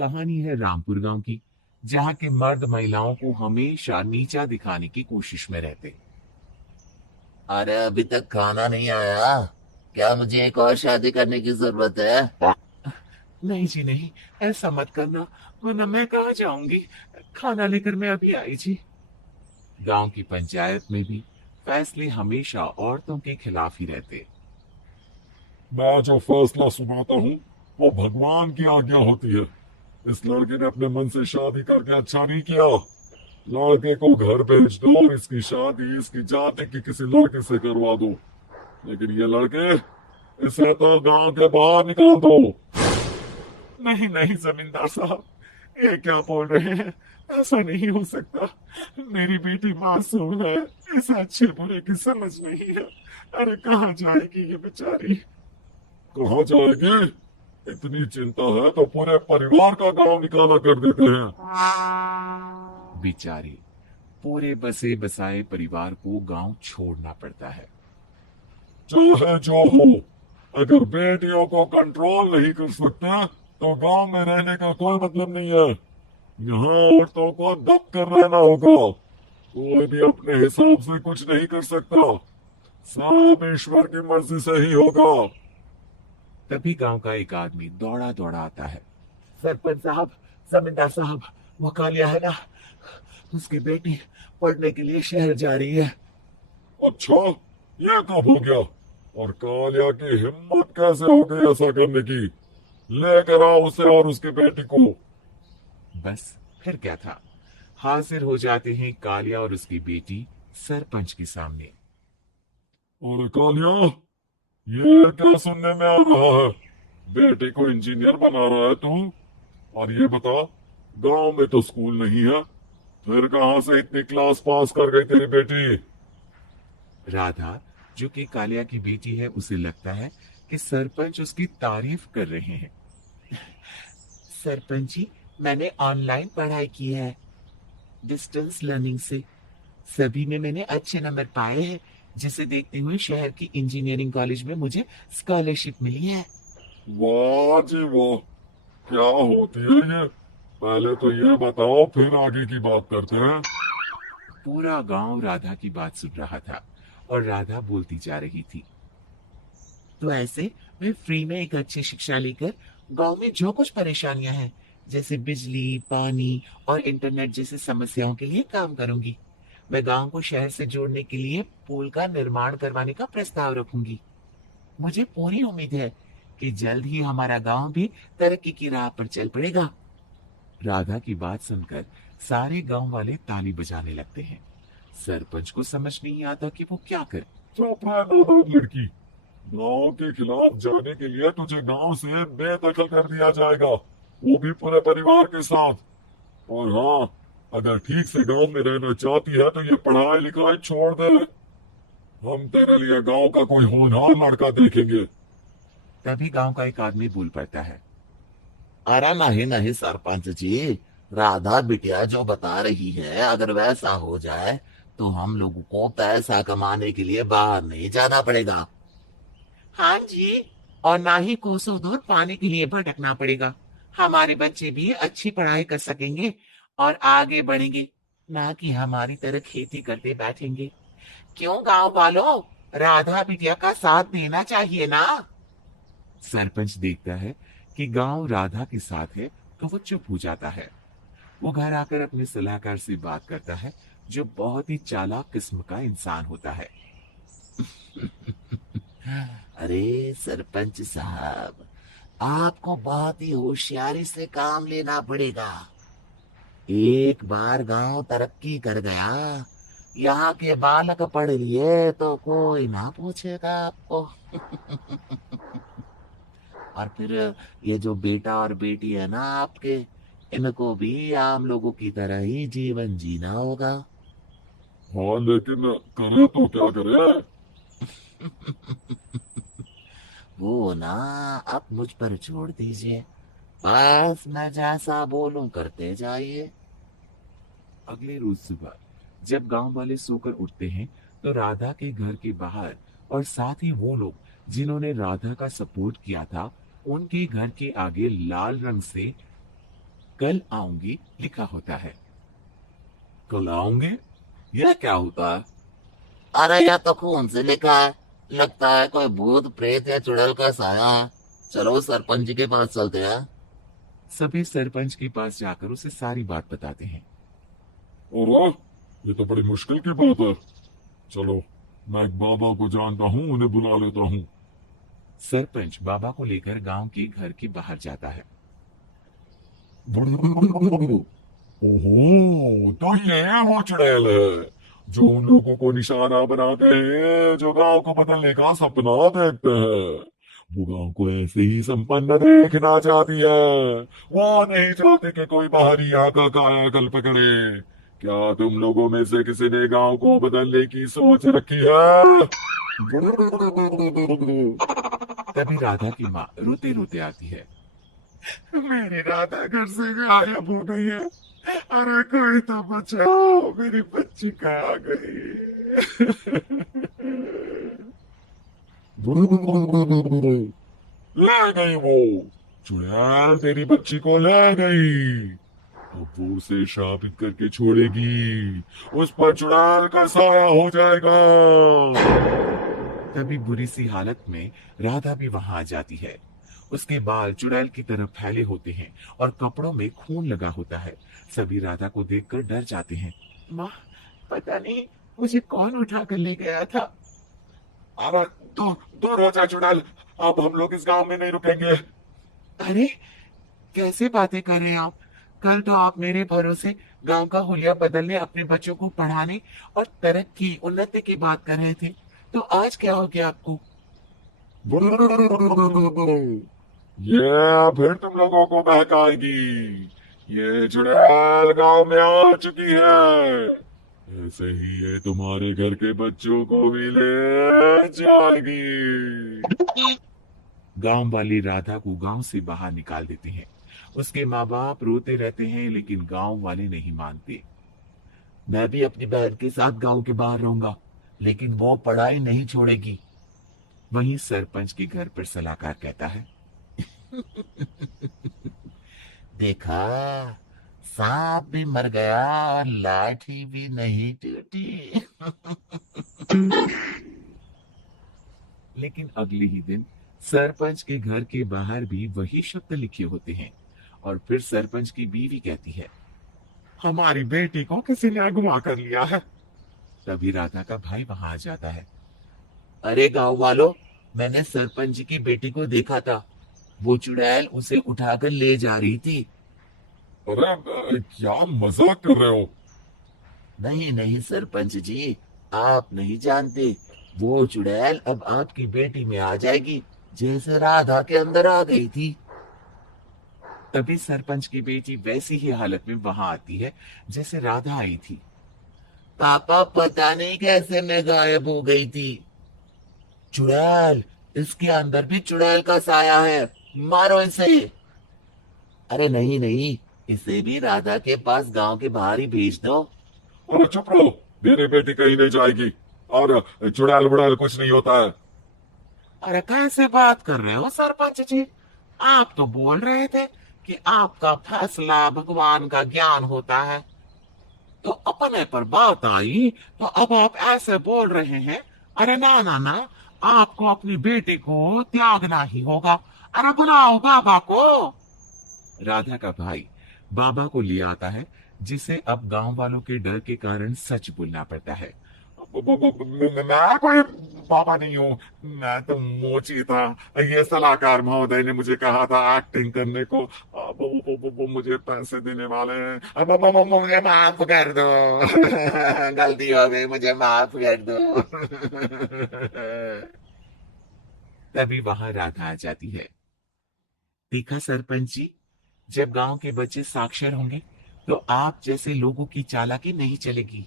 कहानी है रामपुर गांव की, जहां के मर्द महिलाओं को हमेशा नीचा दिखाने की कोशिश में रहते। अरे अभी तक खाना नहीं आया। क्या मुझे एक और शादी करने की जरूरत है? नहीं जी नहीं, ऐसा मत करना, वरना मैं कहाँ जाऊंगी। खाना लेकर मैं अभी आई जी। गांव की पंचायत में भी फैसले हमेशा औरतों के खिलाफ ही रहते। मैं जो फैसला सुनाता हूँ वो भगवान की आज्ञा होती है। इस लड़के ने अपने मन से शादी करके अच्छा नहीं किया। लड़के को घर भेज दो, इसकी शादी इसकी जाति की किसी लड़के से करवा दो। लेकिन ये लड़के, इसे तो गांव के बाहर निकाल दो। नहीं नहीं जमींदार साहब, ये क्या बोल रहे हैं? ऐसा नहीं हो सकता। मेरी बेटी मासूम है, इसे अच्छे बुरे की समझ नहीं है। अरे कहाँ जाएगी ये बेचारी? कहाँ जाएगी? इतनी चिंता है तो पूरे परिवार का गांव निकाला कर देते हैं। बेचारे, पूरे बसे बसाए परिवार को गांव छोड़ना पड़ता है। चाहे जो हो, अगर बेटियों को कंट्रोल नहीं कर सकते तो गांव में रहने का कोई मतलब नहीं है। यहाँ औरतों को दब कर रहना होगा। कोई भी अपने हिसाब से कुछ नहीं कर सकता। सब ईश्वर की मर्जी से ही होगा। तभी गांव का एक आदमी दौड़ा दौड़ा आता है। सरपंच साहब, जमींदार साहब, वो कालिया है ना, उसकी बेटी पढ़ने के लिए शहर जा रही है। अच्छा, ये कब हो गया? और कालिया की हिम्मत कैसे हो गई ऐसा करने की? लेकर आओ उसे और उसकी बेटी को। बस फिर क्या था, हाजिर हो जाते हैं कालिया और उसकी बेटी सरपंच के सामने। और कालिया, ये क्या सुनने में आ रहा है? बेटे को इंजीनियर बना रहा है तू? और ये बता, गांव में तो स्कूल नहीं है, फिर कहां से इतनी क्लास पास कर गई तेरी बेटी? राधा, जो कि कालिया की बेटी है, उसे लगता है कि सरपंच उसकी तारीफ कर रहे हैं। सरपंच जी, मैंने ऑनलाइन पढ़ाई की है, डिस्टेंस लर्निंग से। सभी में मैंने अच्छे नंबर पाए हैं, जिसे देखते हुए शहर की इंजीनियरिंग कॉलेज में मुझे स्कॉलरशिप मिली है। वाह जी वाह, क्या होती है ये? पहले तो ये बताओ, फिर आगे की बात करते हैं। पूरा गांव राधा की बात सुन रहा था और राधा बोलती जा रही थी। तो ऐसे मैं फ्री में एक अच्छी शिक्षा लेकर गांव में जो कुछ परेशानियां हैं, जैसे बिजली, पानी और इंटरनेट जैसी समस्याओं के लिए काम करूंगी। मैं गांव को शहर से जोड़ने के लिए पुल का निर्माण करवाने का प्रस्ताव रखूंगी। मुझे पूरी उम्मीद है कि जल्द ही हमारा गांव भी तरक्की की राह पर चल पड़ेगा। राधा की बात सुनकर सारे गांव वाले ताली बजाने लगते हैं। सरपंच को समझ नहीं आता कि वो क्या करे। चुप रह नादान लड़की। गांव के खिलाफ जाने के लिए तुझे गांव से बेदखल कर दिया जाएगा, वो भी पूरे परिवार के साथ। और हाँ, अगर ठीक से गांव में रहना चाहती है तो ये पढ़ाई लिखाई छोड़ दे। हम तेरे लिए गांव का कोई होनहार लड़का देखेंगे। तभी गांव का एक आदमी बोल पड़ता है। अरे नहीं नहीं सरपंच जी, राधा बिटिया जो बता रही है अगर वैसा हो जाए तो हम लोगों को पैसा कमाने के लिए बाहर नहीं जाना पड़ेगा। हाँ जी, और ना ही कोसों दूर पानी के लिए भटकना पड़ेगा। हमारे बच्चे भी अच्छी पढ़ाई कर सकेंगे और आगे बढ़ेंगे, ना कि हमारी तरह खेती करते बैठेंगे। क्यों गांव वालों, राधा बिटिया का साथ देना चाहिए ना। सरपंच देखता है कि गांव राधा के साथ है, तो वो चुप हो जाता है। वो घर आकर अपने सलाहकार से बात करता है, जो बहुत ही चालाक किस्म का इंसान होता है। अरे सरपंच साहब, आपको बहुत ही होशियारी से काम लेना पड़ेगा। एक बार गांव तरक्की कर गया, यहाँ के बालक पढ़ लिए तो कोई ना पूछेगा आपको। और फिर ये जो बेटा और बेटी है ना आपके, इनको भी आम लोगों की तरह ही जीवन जीना होगा। हाँ, लेकिन करे तो क्या करे? वो ना, आप मुझ पर छोड़ दीजिए, बस मैं जैसा बोलूं करते जाइए। अगले रोज सुबह जब गांव वाले सोकर उठते हैं, तो राधा के घर के बाहर और साथ ही वो लोग जिन्होंने राधा का सपोर्ट किया था, उनके घर के आगे लाल रंग से कल आऊंगी लिखा होता है। कल आऊंगी, यह क्या होता है? अरे यह तो खून से लिखा है। लगता है कोई भूत प्रेत या चुड़ैल का साया है। चलो सरपंच जी के पास चलते हैं। सभी सरपंच के पास जाकर उसे सारी बात बताते हैं। और ये तो बड़ी मुश्किल की बात है। चलो, मैं एक बाबा को जानता हूँ, उन्हें बुला लेता हूँ। सरपंच बाबा को लेकर गांव के घर के बाहर जाता है। ओहो, तो ये वो चुड़ैल है जो उन लोगों को निशाना बनाते हैं, जो गांव को बदलने का सपना देखते हैं। वो गांव को ऐसे ही संपन्न देखना चाहती है। वो नहीं चाहते कि कोई बाहरी आकर कायाकल्प करे। क्या तुम लोगों में से किसी ने गांव को बदलने की सोच रखी है? तभी राधा की माँ रोते रोते आती है। मेरी राधा घर से गायब हो गई है। अरे कोई तो बचाओ, मेरी बच्ची कहाँ गई? ले गई वो चुड़ैल, तेरी बच्ची को ले गई। अब वो उसे शापित करके छोड़ेगी। उस पर चुड़ैल का साया हो जाएगा। तभी बुरी सी हालत में राधा भी वहां आ जाती है। उसके बाल चुड़ैल की तरह फैले होते हैं और कपड़ों में खून लगा होता है। सभी राधा को देखकर डर जाते हैं। माँ, पता नहीं मुझे कौन उठा कर ले गया था। अरे दूर दूर हो जा चुड़ैल, अब हम लोग इस गांव में नहीं रुकेंगे। अरे, कैसे बातें कर रहे हैं आप? कल तो आप मेरे भरोसे गांव का हुलिया बदलने, अपने बच्चों को पढ़ाने और तरक्की उन्नति की बात कर रहे थे। तो आज क्या हो गया आपको? ये फिर तुम लोगों को बहकाएगी। ये चुड़ैल गांव में आ चुकी है। ऐसे ही ये तुम्हारे घर के बच्चों को भी ले जाएगी। गांव वाले राधा को गांव से बाहर निकाल देते हैं। उसके माँ बाप रोते रहते हैं, लेकिन गांव वाले नहीं मानते। मैं भी अपनी बहन के साथ गांव के बाहर रहूंगा, लेकिन वो पढ़ाई नहीं छोड़ेगी। वहीं सरपंच के घर पर सलाहकार कहता है। देखा, सांप भी मर गया और लाठी भी नहीं टूटी। लेकिन अगले ही दिन सरपंच के घर के बाहर भी वही शब्द लिखे होते हैं। और फिर सरपंच की बीवी कहती है, हमारी बेटी को किसी ने अगवा कर लिया है। तभी राधा का भाई वहां आ जाता है। अरे गांव वालों, मैंने सरपंच जी की बेटी को देखा था। वो चुड़ैल उसे उठाकर ले जा रही थी। अरे क्या मजाक कर रहे हो? नहीं नहीं सरपंच जी, आप नहीं जानते। वो चुड़ैल अब आपकी बेटी में आ जाएगी, जैसे राधा के अंदर आ गई थी। तभी सरपंच की बेटी वैसी ही हालत में वहां आती है जैसे राधा आई थी। पापा पता नहीं कैसे मैं गायब हो गई थी। चुड़ैल, इसके अंदर भी चुड़ैल का साया है। मारो इसे। अरे नहीं नहीं, इसे भी राधा के पास गांव के बाहर ही भेज दो। अरे चुप रहो, मेरी बेटी कहीं नहीं जाएगी। और चुड़ैल बुड़ैल कुछ नहीं होता है। अरे कैसे बात कर रहे हो सरपंच जी? आप तो बोल रहे थे कि आपका फैसला भगवान का ज्ञान होता है। तो अपने पर बात आई तो अब आप ऐसे बोल रहे हैं। अरे ना ना ना, आपको अपनी बेटी को त्यागना ही होगा। अरे बुलाओ बाबा को। राधा का भाई बाबा को ले आता है, जिसे अब गांव वालों के डर के कारण सच बोलना पड़ता है। मैं कोई बाबा नहीं हूँ, मैं तो मोची था। ये सलाहकार महोदय ने मुझे कहा था एक्टिंग करने को। वो मुझे पैसे देने वाले हैं। मुझे माफ कर दो। गलती हो गई, मुझे माफ कर दो। तभी वहां राधा आ जाती है। देखा सरपंच जी, जब गांव के बच्चे साक्षर होंगे तो आप जैसे लोगों की चालाकी नहीं चलेगी।